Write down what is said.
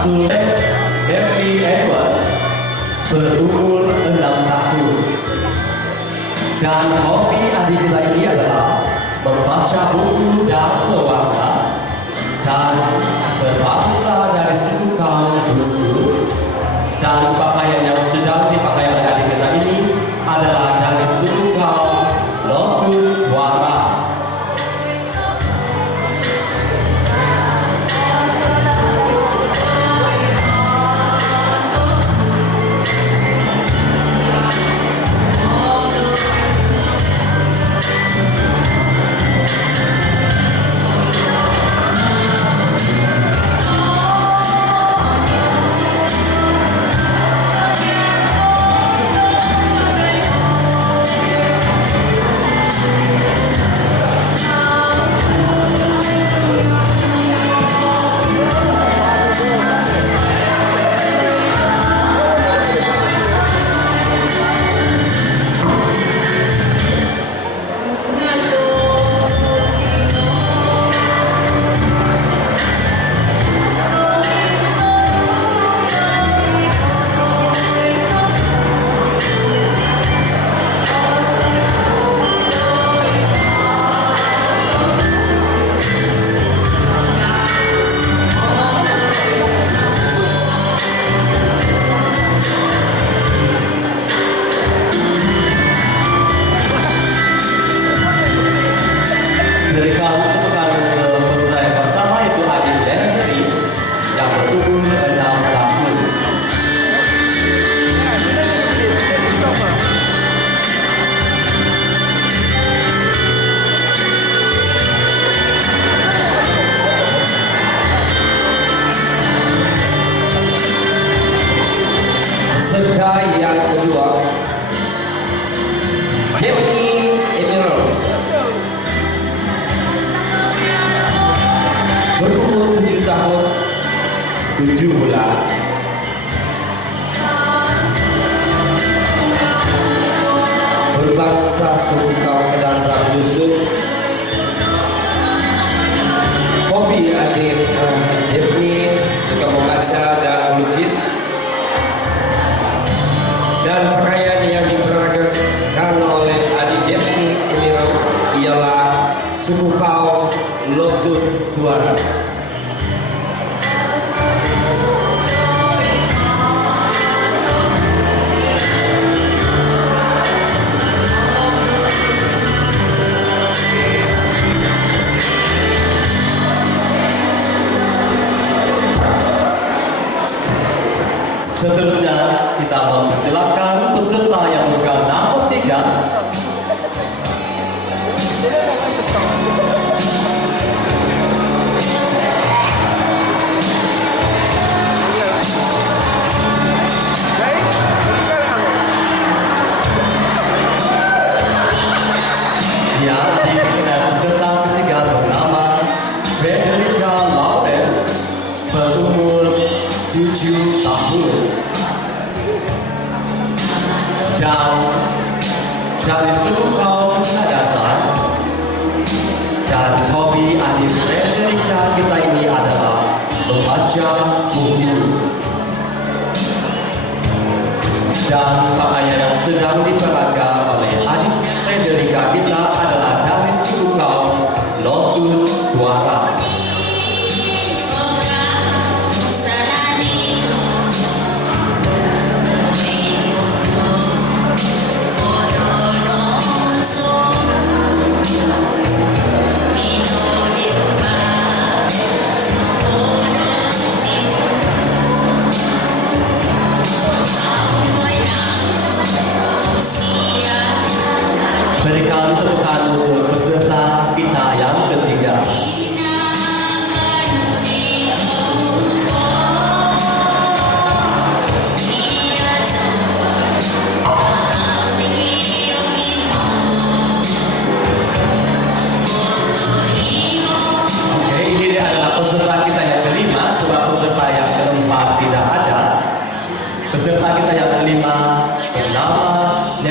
Maksud Happy Edward berumur 6 tahun. Dan hobi adik kita ini adalah membaca buku dan pewarna dan berbangsa dari suku kaum Dusun. Dan pakaian yang sedang dipakai oleh adik kita ini adalah dari suku kaum Lotu Dwara. Berikan tepukan untuk peserta yang pertama yaitu adik Henry yang berumur 6 tahun. Peserta yang kedua, Happy Emerald berumur 7 tahun 7 bulan. Berbangsa suku kaum Kedasar Dusun. Hobi adik Happy suka membaca dan melukis. Dan pakaian yang diperagakan oleh adik Happy Emerald ialah suku kaum Lotu Dwara. Seterusnya kita mempersilakan peserta yang bukan nomor 3. Ya, adik kita peserta ketiga bernama Frederica Lawrence berumur 7 tahun. Dan dari suku kaum Kadazan. Dan hobi adik Frederica kita ini adalah membaca buku. Dan pakaian yang sedang diperagakan oleh adik Frederica kita adalah dari suku kaum Lotu Dwara. Berikan tepukan untuk peserta kita yang ketiga. Oke, ini adalah peserta kita yang kelima, sebab peserta yang keempat tidak ada. Peserta kita yang kelima